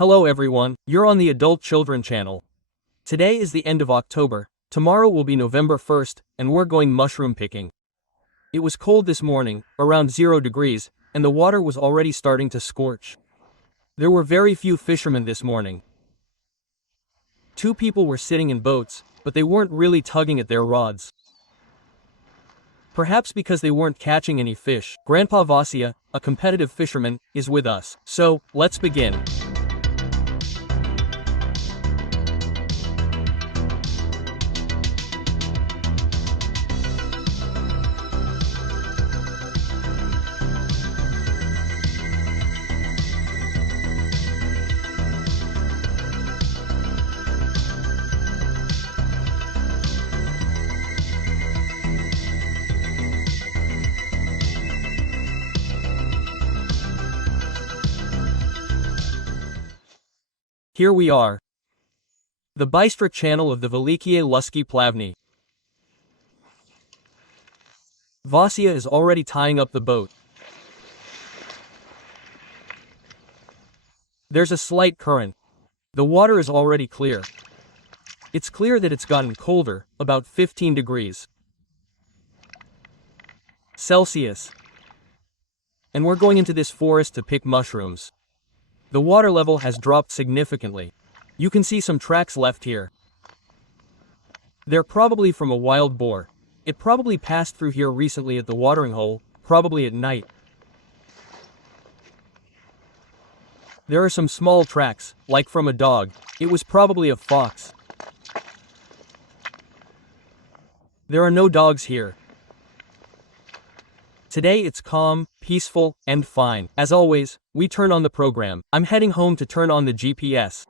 Hello everyone, you're on the Adult Children channel. Today is the end of October, tomorrow will be November 1st, and we're going mushroom picking. It was cold this morning, around 0 degrees, and the water was already starting to scorch. There were very few fishermen this morning. 2 people were sitting in boats, but they weren't really tugging at their rods. Perhaps because they weren't catching any fish. Grandpa Vasia, a competitive fisherman, is with us. So, let's begin. Here we are. The Bistra channel of the Velikia Luski Plavni. Vasia is already tying up the boat. There's a slight current. The water is already clear. It's clear that it's gotten colder, about 15 degrees Celsius. And we're going into this forest to pick mushrooms. The water level has dropped significantly. You can see some tracks left here. They're probably from a wild boar. It probably passed through here recently at the watering hole, probably at night. There are some small tracks, like from a dog. It was probably a fox. There are no dogs here. Today it's calm, peaceful, and fine. As always, we turn on the program. I'm heading home to turn on the GPS.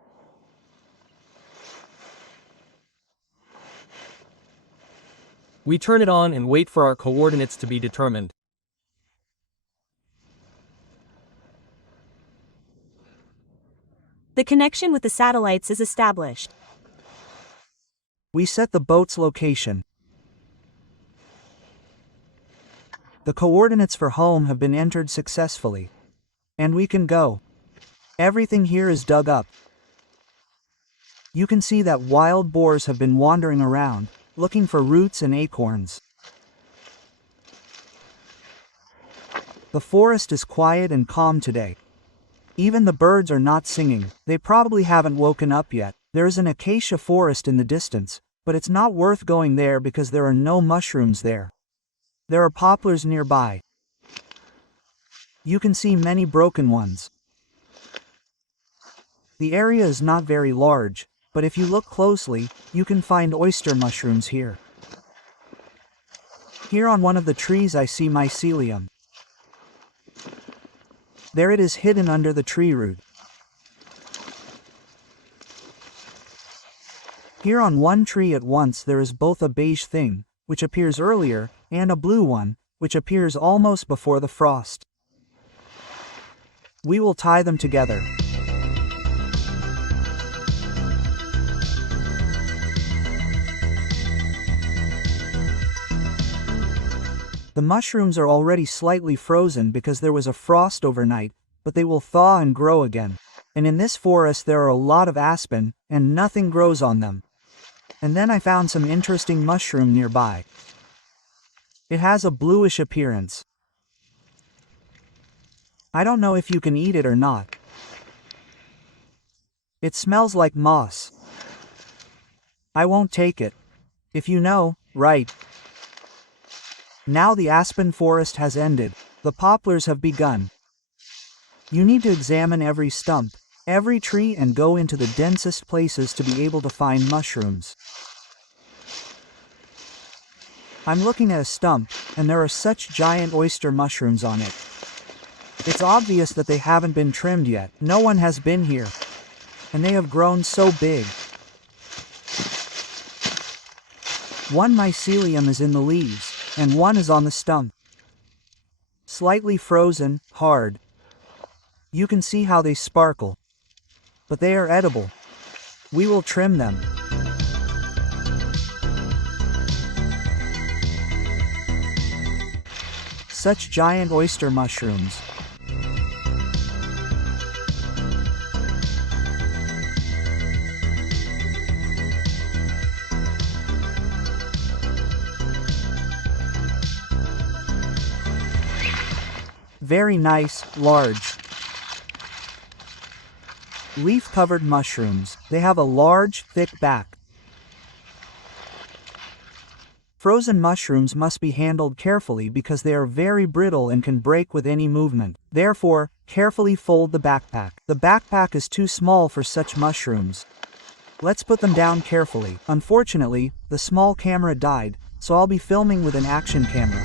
We turn it on and wait for our coordinates to be determined. The connection with the satellites is established. We set the boat's location. The coordinates for home have been entered successfully. And we can go. Everything here is dug up. You can see that wild boars have been wandering around, looking for roots and acorns. The forest is quiet and calm today. Even the birds are not singing. They probably haven't woken up yet. There is an acacia forest in the distance, but it's not worth going there because there are no mushrooms there. There are poplars nearby. You can see many broken ones. The area is not very large, but if you look closely, you can find oyster mushrooms here. Here on one of the trees I see mycelium. There it is hidden under the tree root. Here on one tree at once there is both a beige thing, which appears earlier, and a blue one, which appears almost before the frost. We will tie them together. The mushrooms are already slightly frozen because there was a frost overnight, but they will thaw and grow again. And in this forest there are a lot of aspen, and nothing grows on them. And then I found some interesting mushroom nearby. It has a bluish appearance. I don't know if you can eat it or not. It smells like moss. I won't take it. If you know, write. Now the aspen forest has ended. The poplars have begun. You need to examine every stump, every tree, and go into the densest places to be able to find mushrooms. I'm looking at a stump, and there are such giant oyster mushrooms on it. It's obvious that they haven't been trimmed yet. No one has been here. And they have grown so big. One mycelium is in the leaves, and one is on the stump. Slightly frozen, hard. You can see how they sparkle. But they are edible. We will trim them. Such giant oyster mushrooms. Very nice, large. Leaf-covered mushrooms. They have a large, thick back. Frozen mushrooms must be handled carefully because they are very brittle and can break with any movement. Therefore, carefully fold the backpack. The backpack is too small for such mushrooms. Let's put them down carefully. Unfortunately, the small camera died, so I'll be filming with an action camera.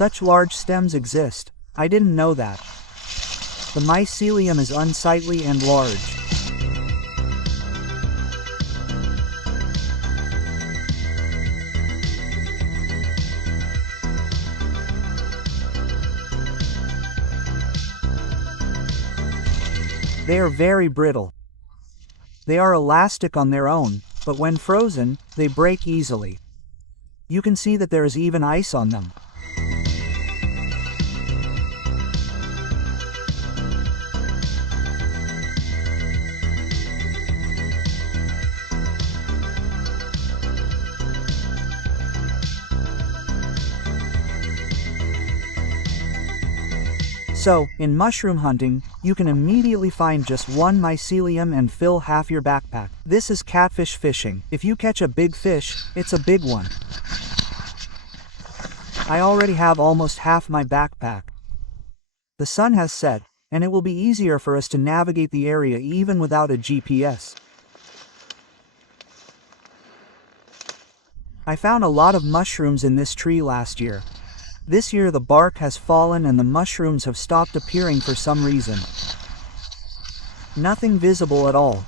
Such large stems exist. I didn't know that. The mycelium is unsightly and large. They are very brittle. They are elastic on their own, but when frozen, they break easily. You can see that there is even ice on them. So, in mushroom hunting, you can immediately find just one mycelium and fill half your backpack. This is catfish fishing. If you catch a big fish, it's a big one. I already have almost half my backpack. The sun has set, and it will be easier for us to navigate the area even without a GPS. I found a lot of mushrooms in this tree last year. This year the bark has fallen and the mushrooms have stopped appearing for some reason. Nothing visible at all.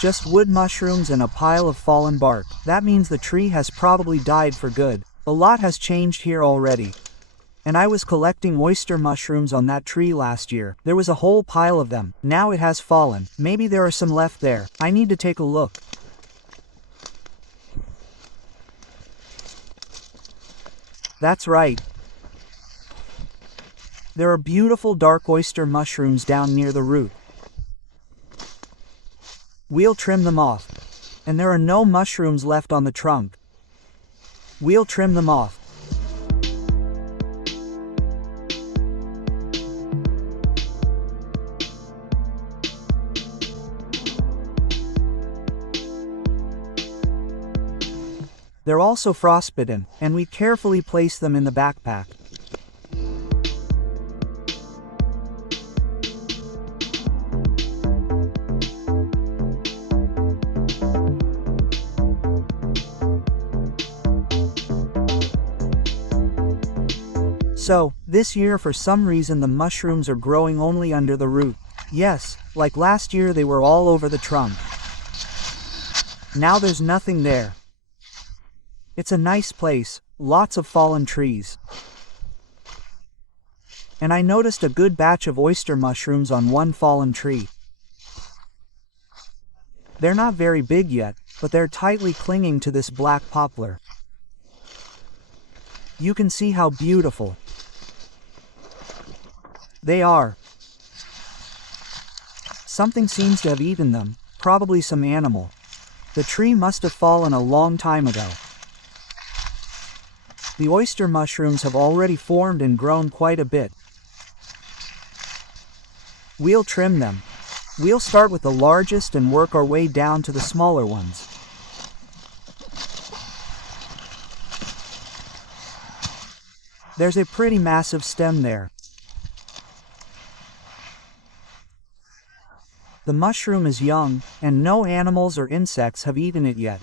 Just wood mushrooms and a pile of fallen bark. That means the tree has probably died for good. A lot has changed here already. And I was collecting oyster mushrooms on that tree last year. There was a whole pile of them. Now it has fallen. Maybe there are some left there. I need to take a look. That's right. There are beautiful dark oyster mushrooms down near the root. We'll trim them off. And there are no mushrooms left on the trunk. We'll trim them off. They're also frostbitten, and we carefully place them in the backpack. So, this year for some reason the mushrooms are growing only under the root. Yes, like last year they were all over the trunk. Now there's nothing there. It's a nice place, lots of fallen trees. And I noticed a good batch of oyster mushrooms on one fallen tree. They're not very big yet, but they're tightly clinging to this black poplar. You can see how beautiful they are. Something seems to have eaten them, probably some animal. The tree must have fallen a long time ago. The oyster mushrooms have already formed and grown quite a bit. We'll trim them. We'll start with the largest and work our way down to the smaller ones. There's a pretty massive stem there. The mushroom is young, and no animals or insects have eaten it yet.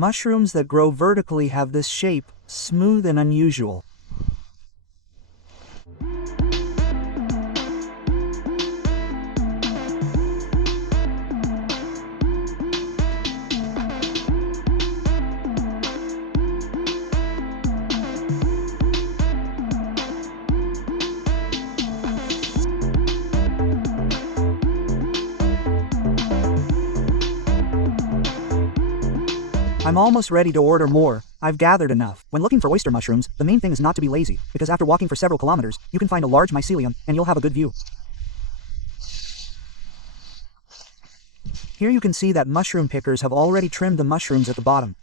Mushrooms that grow vertically have this shape, smooth and unusual. I'm almost ready to order more. I've gathered enough. When looking for oyster mushrooms, the main thing is not to be lazy, because after walking for several kilometers, you can find a large mycelium, and you'll have a good view. Here you can see that mushroom pickers have already trimmed the mushrooms at the bottom.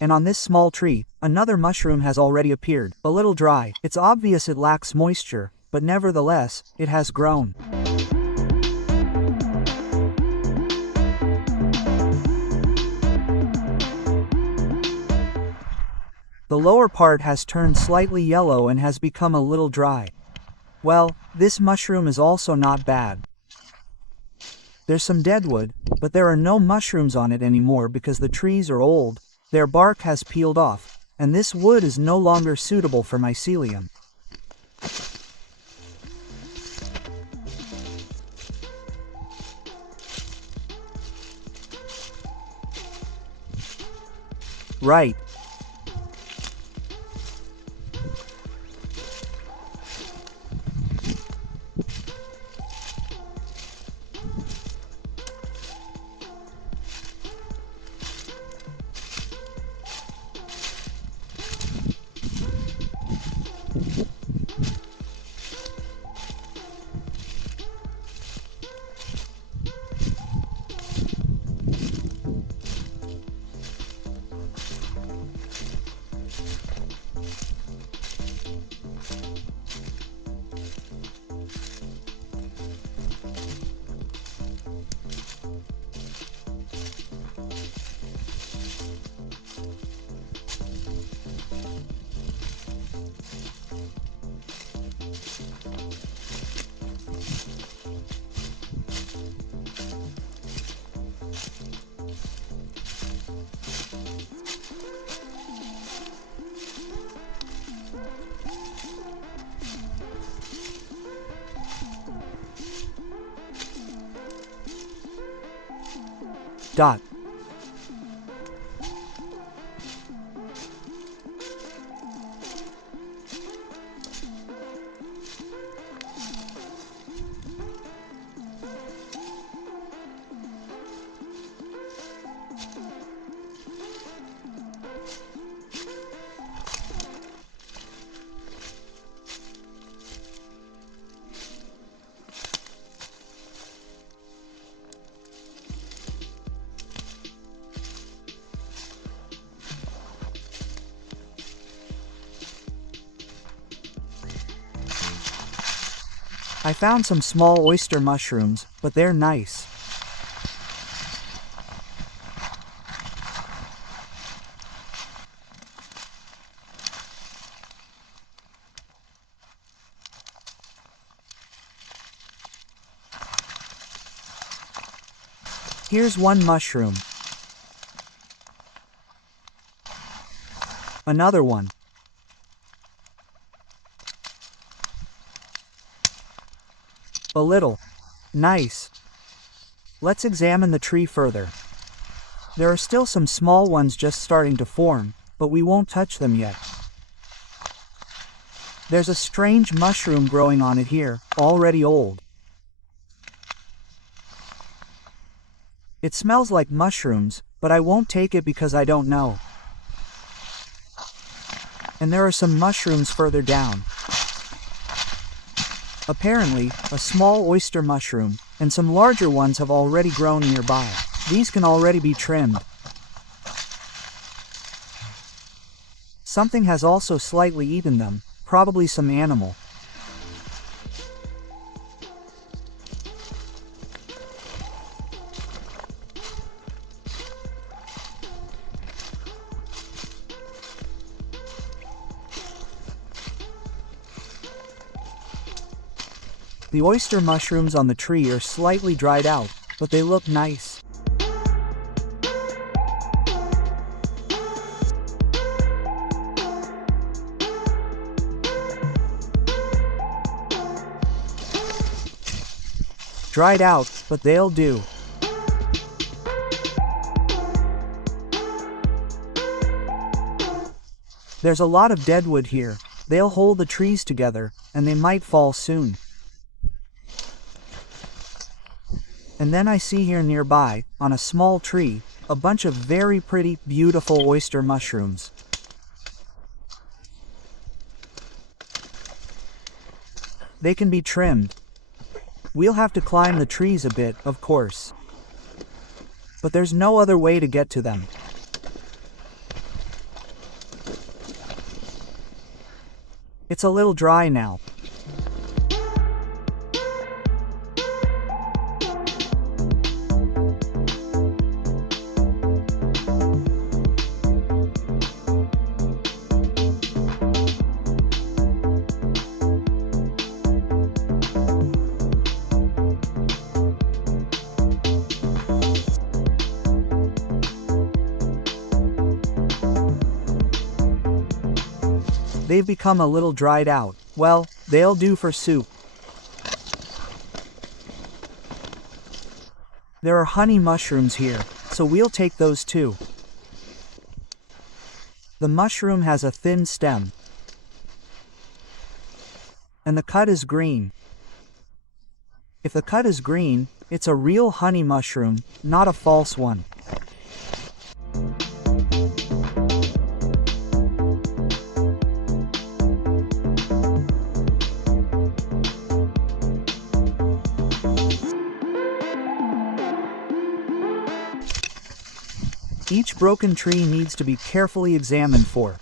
And on this small tree, another mushroom has already appeared, a little dry. It's obvious it lacks moisture, but nevertheless, it has grown. The lower part has turned slightly yellow and has become a little dry. Well, this mushroom is also not bad. There's some deadwood, but there are no mushrooms on it anymore because the trees are old, their bark has peeled off, and this wood is no longer suitable for mycelium. Right. Dot. I found some small oyster mushrooms, but they're nice. Here's one mushroom. Another one. A little. Nice. Let's examine the tree further. There are still some small ones just starting to form, but we won't touch them yet. There's a strange mushroom growing on it here, already old. It smells like mushrooms, but I won't take it because I don't know. And there are some mushrooms further down. Apparently, a small oyster mushroom, and some larger ones have already grown nearby. These can already be trimmed. Something has also slightly eaten them, probably some animal. The oyster mushrooms on the tree are slightly dried out, but they look nice. Dried out, but they'll do. There's a lot of deadwood here. They'll hold the trees together, and they might fall soon. And then I see here nearby, on a small tree, a bunch of very pretty, beautiful oyster mushrooms. They can be trimmed. We'll have to climb the trees a bit, of course. But there's no other way to get to them. It's a little dry now. They've become a little dried out. Well, they'll do for soup. There are honey mushrooms here, so we'll take those too. The mushroom has a thin stem, and the cut is green. If the cut is green, it's a real honey mushroom, not a false one. Each broken tree needs to be carefully examined for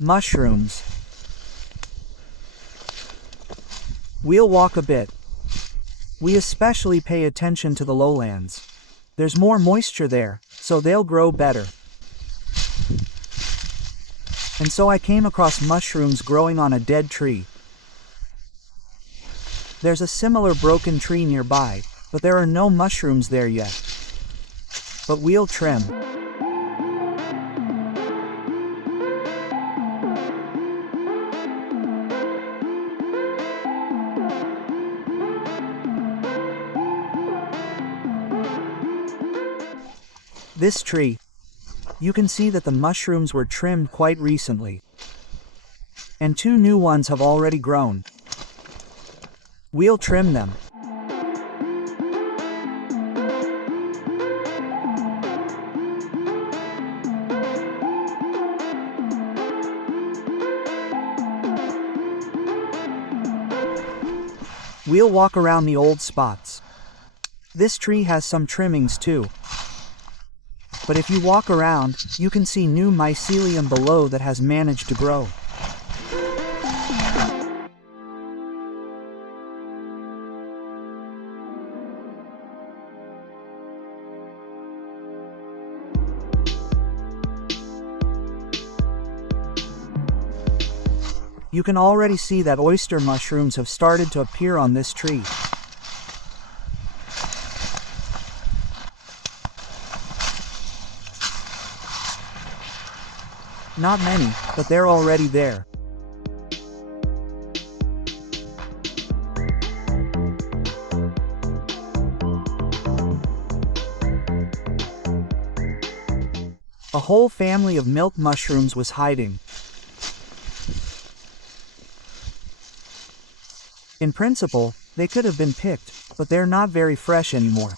mushrooms. We'll walk a bit. We especially pay attention to the lowlands. There's more moisture there, so they'll grow better. And so I came across mushrooms growing on a dead tree. There's a similar broken tree nearby, but there are no mushrooms there yet. But we'll trim. This tree, you can see that the mushrooms were trimmed quite recently. And 2 new ones have already grown. We'll trim them. We'll walk around the old spots. This tree has some trimmings too. But if you walk around, you can see new mycelium below that has managed to grow. You can already see that oyster mushrooms have started to appear on this tree. Not many, but they're already there. A whole family of milk mushrooms was hiding. In principle, they could have been picked, but they're not very fresh anymore.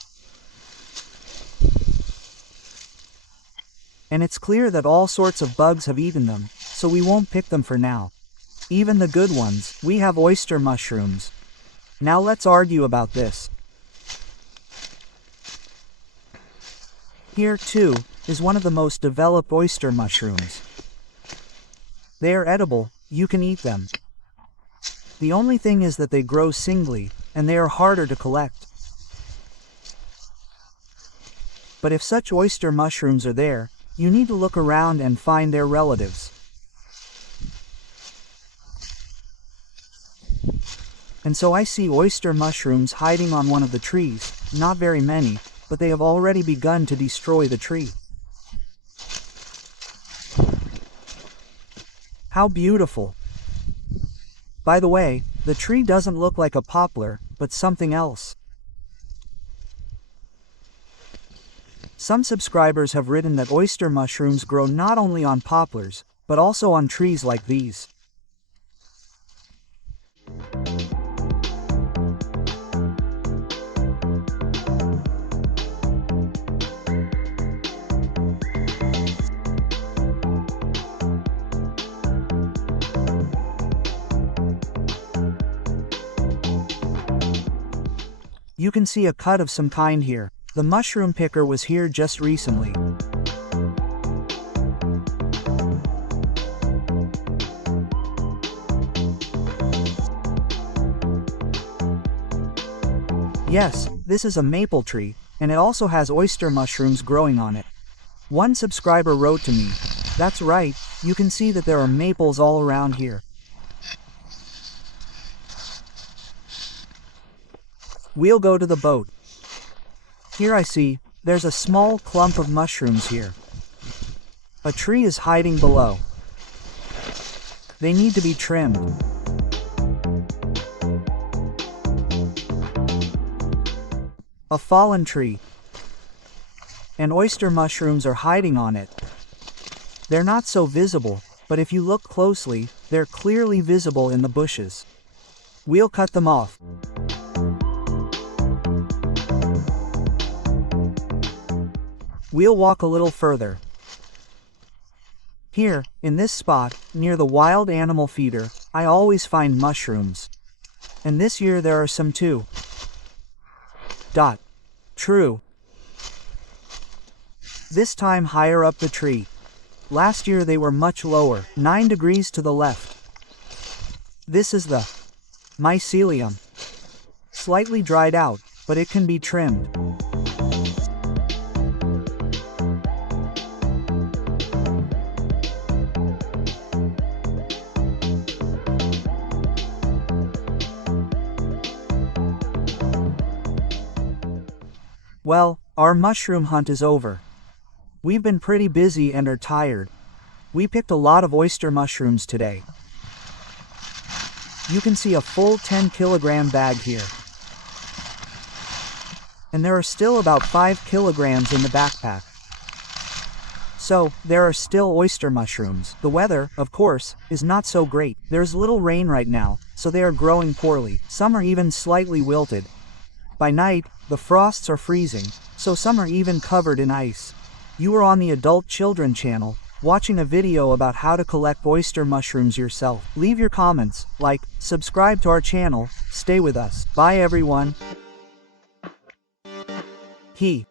And it's clear that all sorts of bugs have eaten them, so we won't pick them for now. Even the good ones. We have oyster mushrooms. Now let's argue about this. Here, too, is one of the most developed oyster mushrooms. They are edible, you can eat them. The only thing is that they grow singly, and they are harder to collect. But if such oyster mushrooms are there, you need to look around and find their relatives. And so I see oyster mushrooms hiding on one of the trees, not very many, but they have already begun to destroy the tree. How beautiful! By the way, The tree doesn't look like a poplar, but something else. Some subscribers have written that oyster mushrooms grow not only on poplars, but also on trees like these. You can see a cut of some kind here. The mushroom picker was here just recently. Yes, this is a maple tree, and it also has oyster mushrooms growing on it. One subscriber wrote to me, "That's right, you can see that there are maples all around here." We'll go to the boat. Here I see, there's a small clump of mushrooms here. A tree is hiding below. They need to be trimmed. A fallen tree. And oyster mushrooms are hiding on it. They're not so visible, but if you look closely, they're clearly visible in the bushes. We'll cut them off. We'll walk a little further. Here, in this spot, near the wild animal feeder, I always find mushrooms. And this year there are some too. True. This time higher up the tree. Last year they were much lower, 9 degrees to the left. This is the mycelium. Slightly dried out, but it can be trimmed. Well, our mushroom hunt is over. We've been pretty busy and are tired. We picked a lot of oyster mushrooms today. You can see a full 10-kilogram bag here. And there are still about 5 kilograms in the backpack. So, there are still oyster mushrooms. The weather, of course, is not so great. There's little rain right now, so they are growing poorly. Some are even slightly wilted. By night, the frosts are freezing, so some are even covered in ice. You are on the Adult Children channel, watching a video about how to collect oyster mushrooms yourself. Leave your comments, like, subscribe to our channel, stay with us. Bye everyone. He